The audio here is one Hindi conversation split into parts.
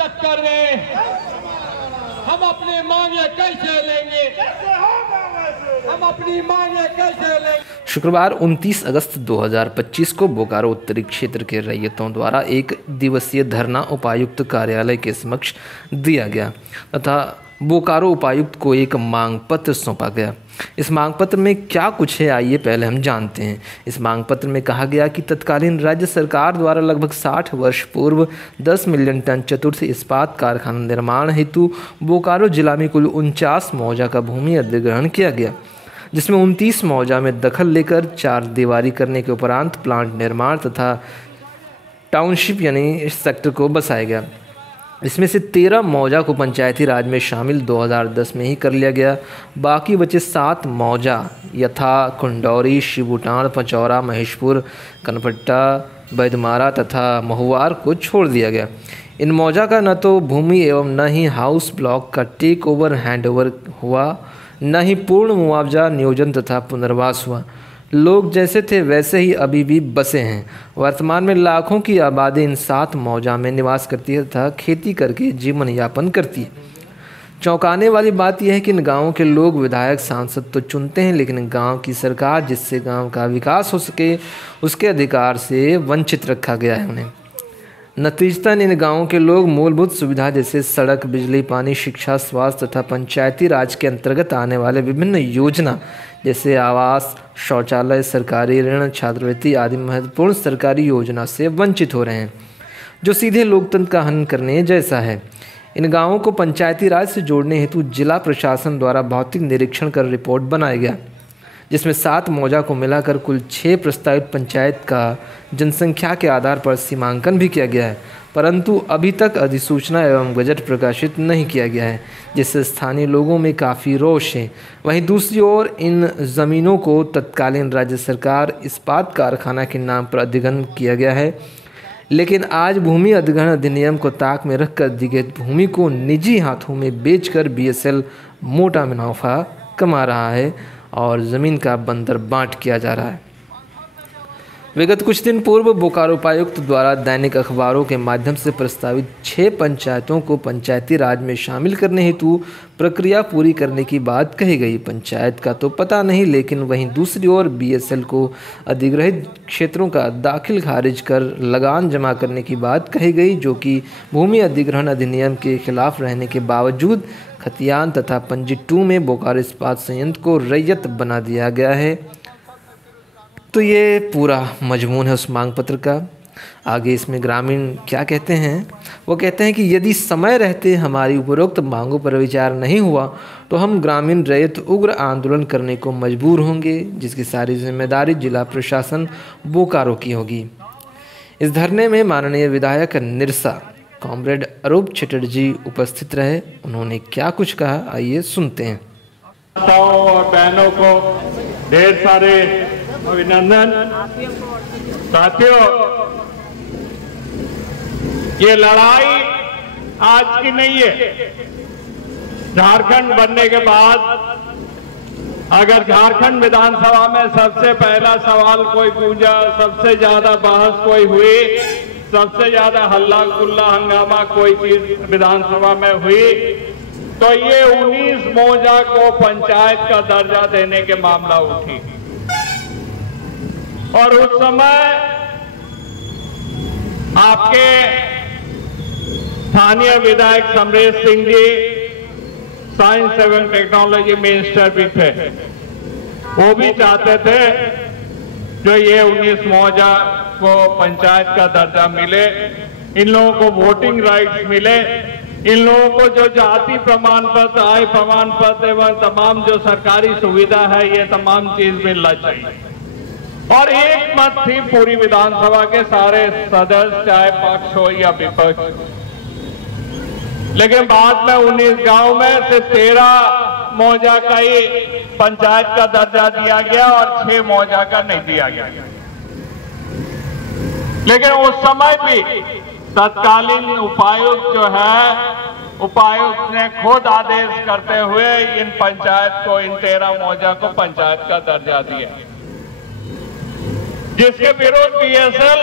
नाटक कर रहे हैं। हम अपनी मांगे कैसे लेंगे, हम अपनी मांगे कैसे लेंगे। शुक्रवार 29 अगस्त 2025 को बोकारो उत्तरी क्षेत्र के रैयतों द्वारा एक दिवसीय धरना उपायुक्त कार्यालय के समक्ष दिया गया तथा बोकारो उपायुक्त को एक मांग पत्र सौंपा गया। इस मांग पत्र में क्या कुछ है, आइए पहले हम जानते हैं। इस मांग पत्र में कहा गया कि तत्कालीन राज्य सरकार द्वारा लगभग 60 वर्ष पूर्व 10 मिलियन टन चतुर्थ इस्पात कारखाना निर्माण हेतु बोकारो जिला में कुल 49 मौजा का भूमि अधिग्रहण किया गया, जिसमें 29 मौजा में दखल लेकर 4 दीवारी करने के उपरांत प्लांट निर्माण तथा टाउनशिप यानी सेक्टर को बसाया गया। इसमें से 13 मौजा को पंचायती राज में शामिल 2010 में ही कर लिया गया। बाकी बचे 7 मौजा यथा कुंडौरी, शिबुटाण, पचौरा, महेशपुर, कनपट्टा, बैदमारा तथा महुआर को छोड़ दिया गया। इन मौजा का न तो भूमि एवं न ही हाउस ब्लॉक का टेक ओवर हैंड ओवर हुआ, न ही पूर्ण मुआवजा नियोजन तथा पुनर्वास हुआ। लोग जैसे थे वैसे ही अभी भी बसे हैं। वर्तमान में लाखों की आबादी इन 7 मौजा में निवास करती है तथा खेती करके जीवन यापन करती है। चौंकाने वाली बात यह है कि इन गाँवों के लोग विधायक सांसद तो चुनते हैं, लेकिन गांव की सरकार जिससे गांव का विकास हो सके उसके अधिकार से वंचित रखा गया है उन्हें। नतीजतन इन गाँवों के लोग मूलभूत सुविधा जैसे सड़क, बिजली, पानी, शिक्षा, स्वास्थ्य तथा पंचायती राज के अंतर्गत आने वाले विभिन्न योजना जैसे आवास, शौचालय, सरकारी ऋण, छात्रवृत्ति आदि महत्वपूर्ण सरकारी योजना से वंचित हो रहे हैं, जो सीधे लोकतंत्र का हनन करने जैसा है। इन गाँवों को पंचायती राज से जोड़ने हेतु जिला प्रशासन द्वारा भौतिक निरीक्षण कर रिपोर्ट बनाया गया, जिसमें 7 मौजा को मिलाकर कुल 6 प्रस्तावित पंचायत का जनसंख्या के आधार पर सीमांकन भी किया गया है, परंतु अभी तक अधिसूचना एवं गजट प्रकाशित नहीं किया गया है, जिससे स्थानीय लोगों में काफ़ी रोष है। वहीं दूसरी ओर इन ज़मीनों को तत्कालीन राज्य सरकार इस्पात कारखाना के नाम पर अधिग्रहण किया गया है, लेकिन आज भूमि अधिग्रहण अधिनियम को ताक में रखकर अधिग्रहित भूमि को निजी हाथों में बेचकर बीएसएल मोटा मुनाफा कमा रहा है और ज़मीन का बंदर बांट किया जा रहा है। विगत कुछ दिन पूर्व बोकारो उपायुक्त द्वारा दैनिक अखबारों के माध्यम से प्रस्तावित 6 पंचायतों को पंचायती राज में शामिल करने हेतु प्रक्रिया पूरी करने की बात कही गई। पंचायत का तो पता नहीं, लेकिन वहीं दूसरी ओर बीएसएल को अधिग्रहित क्षेत्रों का दाखिल खारिज कर लगान जमा करने की बात कही गई, जो कि भूमि अधिग्रहण अधिनियम के खिलाफ रहने के बावजूद खतियान तथा पंजी 2 में बोकारो इस्पात संयंत्र को रैयत बना दिया गया है। तो ये पूरा मजमून है उस मांग पत्र का। आगे इसमें ग्रामीण क्या कहते हैं, वो कहते हैं कि यदि समय रहते हमारी उपरोक्त मांगों पर विचार नहीं हुआ तो हम ग्रामीण रैयत उग्र आंदोलन करने को मजबूर होंगे, जिसकी सारी जिम्मेदारी जिला प्रशासन बोकारो की होगी। इस धरने में माननीय विधायक निरसा कॉमरेड अरूप चटर्जी उपस्थित रहे। उन्होंने क्या कुछ कहा, आइए सुनते हैं। और बहनों को ढेर सारे अभिनंदन। साथियों, ये लड़ाई आज की नहीं है। झारखंड बनने के बाद अगर झारखंड विधानसभा में सबसे पहला सवाल कोई पूछा, सबसे ज्यादा बहस कोई हुई, सबसे ज्यादा हल्ला गुल्ला हंगामा कोई चीज विधानसभा में हुई, तो ये 19 मौजा को पंचायत का दर्जा देने के मामला उठी। और उस समय आपके स्थानीय विधायक समरेश सिंह जी साइंस एवं टेक्नोलॉजी मिनिस्टर भी थे। वो भी चाहते थे जो ये 19 मौजा को पंचायत का दर्जा मिले, इन लोगों को वोटिंग राइट्स मिले, इन लोगों को जो जाति प्रमाण पत्र, आय प्रमाण पत्र एवं तमाम जो सरकारी सुविधा है, ये तमाम चीज मिलना चाहिए। और एक मत थी पूरी विधानसभा के सारे सदस्य, चाहे पक्ष हो या विपक्ष। लेकिन बाद में 19 गांव में से 13 मौजा का ही पंचायत का दर्जा दिया गया और 6 मौजा का नहीं दिया गया। लेकिन उस समय भी तत्कालीन उपायुक्त जो है, उपायुक्त ने खुद आदेश करते हुए इन पंचायत को, इन 13 मौजा को पंचायत का दर्जा दिया, जिसके विरोध बीएसएल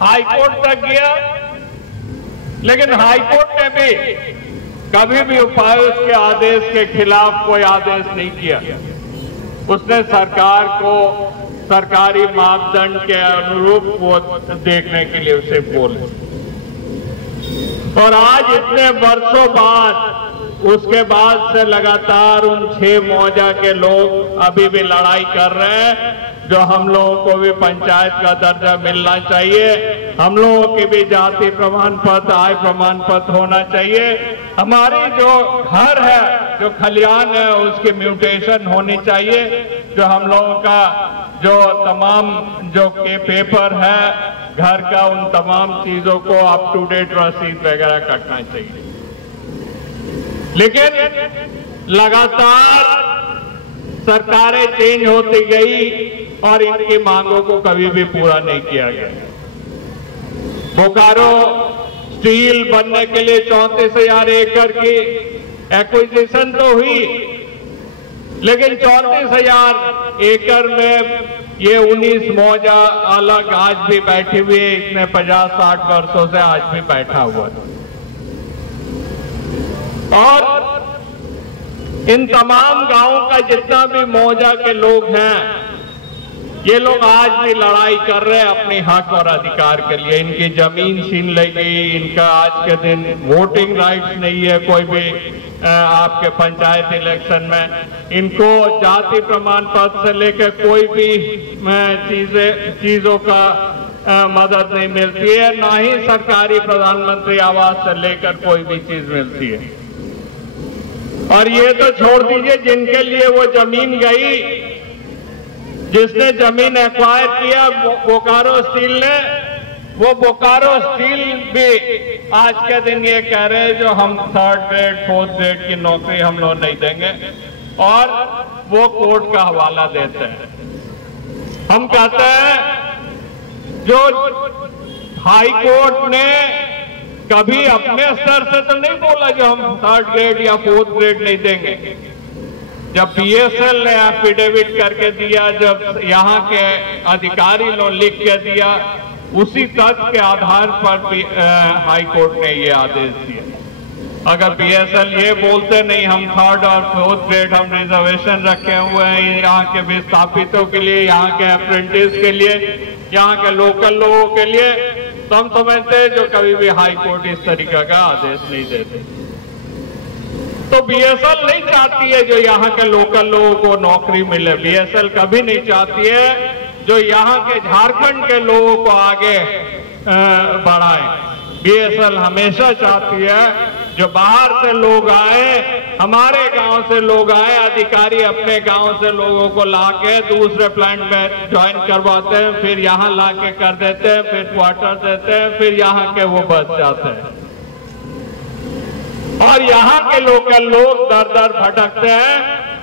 हाईकोर्ट तक गया। लेकिन हाईकोर्ट ने भी कभी भी उपायुक्त के आदेश के खिलाफ कोई आदेश नहीं किया। उसने सरकार को सरकारी मापदंड के अनुरूप वो देखने के लिए उसे बोले। और आज इतने वर्षों बाद उसके बाद से लगातार उन 6 मौजा के लोग अभी भी लड़ाई कर रहे हैं, जो हम लोगों को भी पंचायत का दर्जा मिलना चाहिए, हम लोगों की भी जाति प्रमाण पत्र, आय प्रमाण पत्र होना चाहिए, हमारी जो घर है, जो खलियान है, उसकी म्यूटेशन होनी चाहिए, जो हम लोगों का जो तमाम जो के पेपर है घर का, उन तमाम चीजों को अप टू डेट रसीद वगैरह कटना चाहिए। लेकिन लगातार सरकारें चेंज होती गई और इनकी मांगों को कभी भी पूरा नहीं किया गया। बोकारो स्टील बनने के लिए 34,000 एकड़ की एक्विजिशन तो हुई, लेकिन 34,000 एकड़ में ये 19 मौजा अलग आज भी बैठी हुई है। इसने 50-60 वर्षों से आज भी बैठा हुआ है। और इन तमाम गांवों का जितना भी मौजा के लोग हैं, ये लोग आज भी लड़ाई कर रहे हैं अपने हक और अधिकार के लिए। इनकी जमीन छीन ली गई, इनका आज के दिन वोटिंग राइट्स नहीं है कोई भी आपके पंचायत इलेक्शन में। इनको जाति प्रमाण पत्र से लेकर कोई भी चीजों का मदद नहीं मिलती है, ना ही सरकारी प्रधानमंत्री आवास से लेकर कोई भी चीज मिलती है। और ये तो छोड़ दीजिए, जिनके लिए वो जमीन गई, जिसने जमीन एक्वायर किया बोकारो स्टील ने, वो बोकारो स्टील भी आज के दिन ये कह रहे हैं जो हम 3rd ग्रेड 4th ग्रेड की नौकरी हम लोग नहीं देंगे, और वो कोर्ट का हवाला देते हैं। हम कहते हैं जो हाई कोर्ट ने कभी अपने स्तर से तो नहीं बोला जो हम 3rd ग्रेड या 4th ग्रेड नहीं देंगे। जब बीएसएल ने एफिडेविट करके दिया, जब यहाँ के अधिकारी लोग लिख के दिया, उसी तथ्य के आधार पर हाई कोर्ट ने ये आदेश दिया। अगर बीएसएल ये बोलते नहीं हम 3rd और 4th ग्रेड हम रिजर्वेशन रखे हुए हैं यहाँ के विस्थापितों के लिए, यहाँ के अप्रेंटिस के लिए, यहाँ के लोकल लोगों के लिए, तो हम समझते जो कभी भी हाई कोर्ट इस तरीके का आदेश नहीं देते। तो बीएसएल नहीं चाहती है जो यहाँ के लोकल लोगों को नौकरी मिले। बीएसएल कभी नहीं चाहती है जो यहाँ के झारखंड के लोगों को आगे बढ़ाए। बीएसएल हमेशा चाहती है जो बाहर से लोग आए, हमारे गांव से लोग आए, अधिकारी अपने गांव से लोगों को लाके दूसरे प्लांट में ज्वाइन करवाते हैं, फिर यहाँ लाके कर देते हैं, फिर क्वार्टर देते हैं, फिर यहाँ के वो बच जाते हैं। और यहाँ के लोकल लोग दर दर भटकते हैं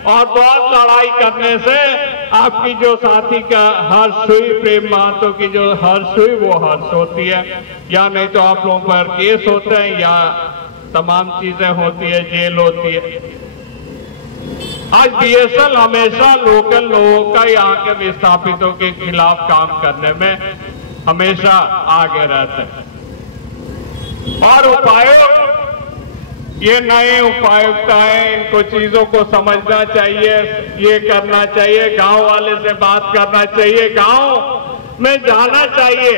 और बहुत लड़ाई करने से आपकी जो साथी का हर्ष हुई, प्रेम महतो की जो हर्ष हुई वो हर्ष होती है, या नहीं तो आप लोगों पर केस होते हैं या तमाम चीजें होती है, जेल होती है। आज बीएसएल हमेशा लोकल लोगों का, यहाँ के विस्थापितों के खिलाफ काम करने में हमेशा आगे रहते हैं। और उपायुक्त, ये नए उपायुक्त हैं, इनको चीजों को समझना चाहिए, ये करना चाहिए, गांव वाले से बात करना चाहिए, गांव में जाना चाहिए।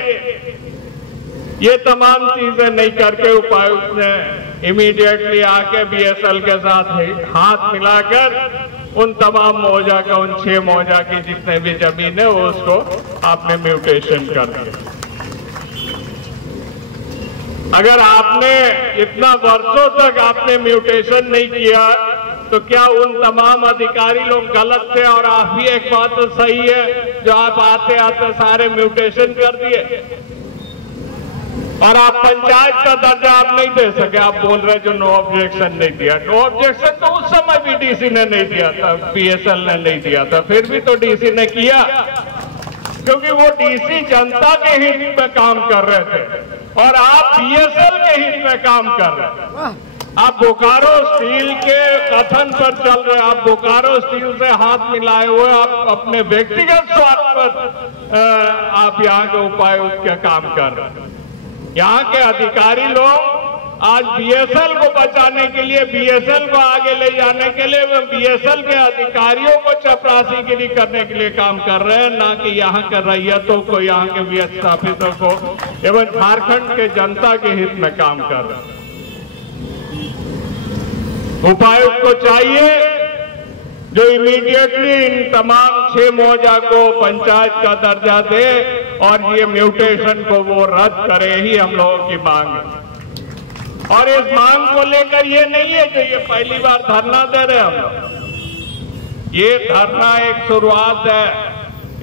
ये तमाम चीजें नहीं करके उपायुक्त ने इमीडिएटली आके बीएसएल के साथ हाथ मिलाकर उन तमाम मौजा का, उन 6 मौजा की जितने भी जमीन है उसको आपने म्यूटेशन कर दिया। अगर आपने इतना वर्षों तक आपने म्यूटेशन नहीं किया तो क्या उन तमाम अधिकारी लोग गलत थे और आप भी एक बात तो सही है जो आप आते आते सारे म्यूटेशन कर दिए और आप पंचायत का दर्जा आप नहीं दे सके। आप बोल रहे जो नो ऑब्जेक्शन नहीं दिया। नो ऑब्जेक्शन तो उस समय भी डीसी ने नहीं दिया था, बीएसएल ने नहीं दिया था, फिर भी तो डीसी ने किया क्योंकि वो डीसी जनता के हित में काम कर रहे थे और आप बीएसएल के हित में काम कर रहे हैं। आप बोकारो स्टील के कथन पर चल रहे, आप बोकारो स्टील से हाथ मिलाए हुए, आप अपने व्यक्तिगत स्वार्थ पर आप यहाँ के उपायुक्त के काम कर रहे हैं। यहाँ के अधिकारी लोग आज बीएसएल को बचाने के लिए, बीएसएल को आगे ले जाने के लिए वे बीएसएल के अधिकारियों को चपरासीगिरी करने के लिए काम कर रहे हैं, ना कि यहाँ के रैयतों को, यहाँ के विस्थापितों को एवं झारखंड के जनता के हित में काम कर रहे हैं। उपायुक्त को चाहिए जो इमीडिएटली इन तमाम 6 मौजा को पंचायत का दर्जा दे और ये म्यूटेशन को वो रद्द करे, ही हम लोगों की मांग है। और इस मांग को लेकर ये नहीं है कि ये पहली बार धरना दे रहे हम लोग, ये धरना एक शुरुआत है।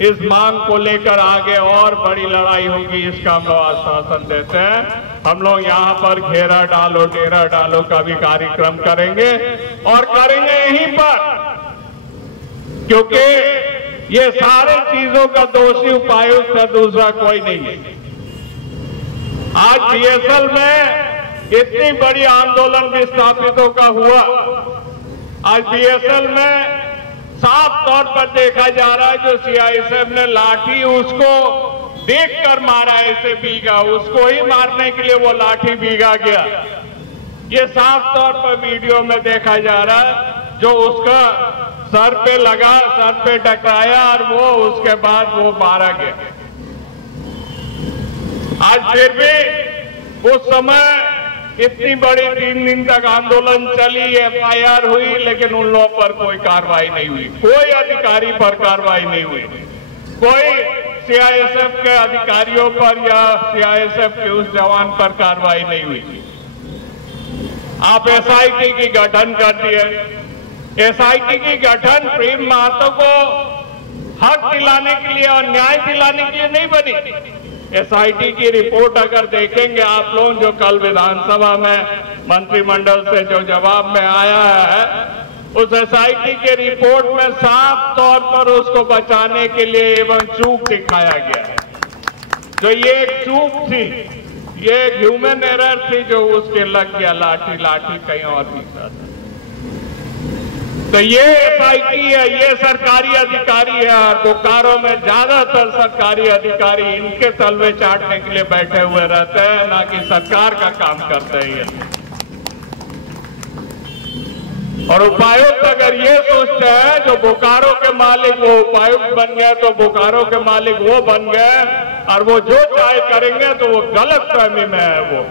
इस मांग को लेकर आगे और बड़ी लड़ाई होगी, इसका हम लोग आश्वासन देते हैं। हम लोग यहाँ पर घेरा डालो डेरा डालो का भी कार्यक्रम करेंगे और करेंगे यहीं पर, क्योंकि ये सारे चीजों का दोषी उपायुक्त है, दूसरा कोई नहीं है। आज बीएसएल में इतनी बड़ी आंदोलन विस्थापितों का हुआ, आज बीएसएल में साफ तौर पर देखा जा रहा है जो सीआईएसएफ ने लाठी उसको देखकर मारा, ऐसे भीगा, उसको ही मारने के लिए वो लाठी भीगा गया। ये साफ तौर पर वीडियो में देखा जा रहा है, जो उसका सर पे लगा, सर पे टकराया और वो उसके बाद वो मारा गया। आज फिर भी उस समय इतनी बड़ी 3 दिन तक आंदोलन चली, एफआईआर हुई, लेकिन उन लोगों पर कोई कार्रवाई नहीं हुई, कोई अधिकारी पर कार्रवाई नहीं हुई, कोई सीआईएसएफ के अधिकारियों पर या सीआईएसएफ के उस जवान पर कार्रवाई नहीं हुई। आप एसआईटी की गठन कर दिए। एसआईटी की गठन प्रेम महतो को हक दिलाने के लिए और न्याय दिलाने के लिए नहीं बनी। एसआईटी की रिपोर्ट अगर देखेंगे आप लोग, जो कल विधानसभा में मंत्रिमंडल से जो जवाब में आया है, उस एसआईटी के रिपोर्ट में साफ तौर पर उसको बचाने के लिए एवं चूक दिखाया गया है। जो ये एक चूक थी, ये एक ह्यूमन एरर थी जो उसके लग गया, लाठी कहीं और दिखा था। तो ये एसआईटी है, ये सरकारी अधिकारी है, और बोकारो में ज्यादातर सरकारी अधिकारी इनके तलवे चाटने के लिए बैठे हुए रहते हैं, ना कि सरकार का काम करते हैं। और उपायुक्त अगर ये सोचते हैं जो बोकारो के मालिक वो उपायुक्त बन गए, तो बोकारो के मालिक वो बन गए और वो जो चाहे करेंगे, तो वो गलत फहमी में है। वो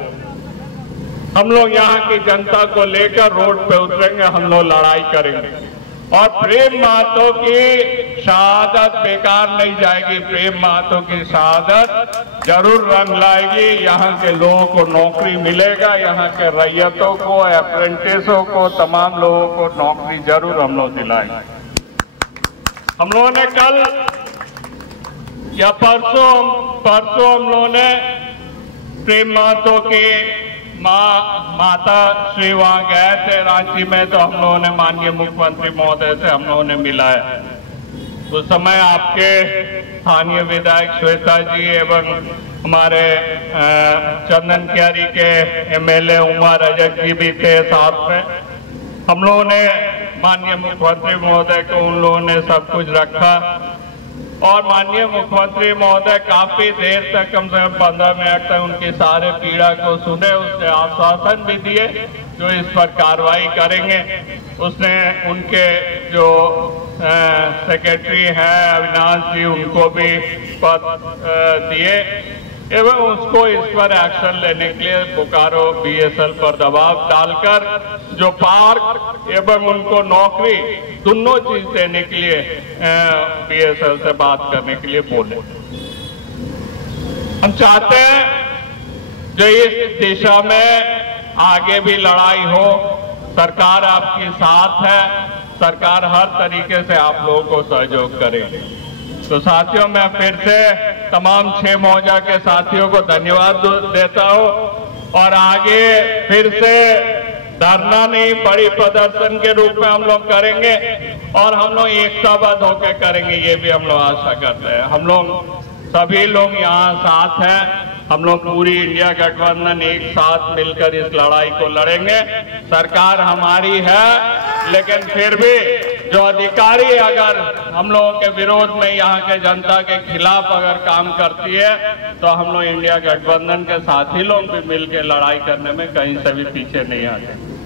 हम लोग यहाँ की जनता को लेकर रोड पे उतरेंगे, हम लोग लड़ाई करेंगे और प्रेम महतो की शहादत बेकार नहीं जाएगी। प्रेम महतो की शहादत जरूर रंग लाएगी, यहाँ के लोगों को नौकरी मिलेगा, यहाँ के रैयतों को, अप्रेंटिसों को, तमाम लोगों को नौकरी जरूर हम लोग दिलाएंगे। हम लोगों ने कल या परसों हम लोगों ने प्रेम महतो की माता श्री वहां गए थे रांची में, तो हम लोगों ने माननीय मुख्यमंत्री महोदय से हम लोगों ने मिला है। उस समय आपके स्थानीय विधायक श्वेता जी एवं हमारे चंदन क्यारी के एमएलए उमा रजक जी भी थे साथ में। हम लोगों ने माननीय मुख्यमंत्री महोदय को उन लोगों ने सब कुछ रखा और माननीय मुख्यमंत्री महोदय काफी देर तक, कम से कम 15 मिनट तक उनकी सारे पीड़ा को सुने, उसने आश्वासन भी दिए जो इस पर कार्रवाई करेंगे। उसने उनके जो सेक्रेटरी हैं अविनाश जी, उनको भी पद दिए एवं उसको इस पर एक्शन लेने के लिए बोकारो बीएसएल पर दबाव डालकर जो पार्क एवं उनको नौकरी दोनों चीज देने के लिए बीएसएल से बात करने के लिए बोले। हम चाहते हैं जो इस दिशा में आगे भी लड़ाई हो, सरकार आपके साथ है, सरकार हर तरीके से आप लोगों को सहयोग करेगी। तो साथियों, मैं फिर से तमाम 6 मौजा के साथियों को धन्यवाद देता हूं और आगे फिर से धरना नहीं, बड़ी प्रदर्शन के रूप में हम लोग करेंगे और हम लोग एकताबद्ध होकर करेंगे, ये भी हम लोग आशा करते हैं। हम लोग सभी लोग यहाँ साथ हैं, हम लोग पूरी इंडिया गठबंधन एक साथ मिलकर इस लड़ाई को लड़ेंगे। सरकार हमारी है, लेकिन फिर भी जो अधिकारी अगर हम लोगों के विरोध में, यहाँ के जनता के खिलाफ अगर काम करती है, तो हम लोग इंडिया गठबंधन के साथी लोग भी मिलकर लड़ाई करने में कहीं से भी पीछे नहीं आते।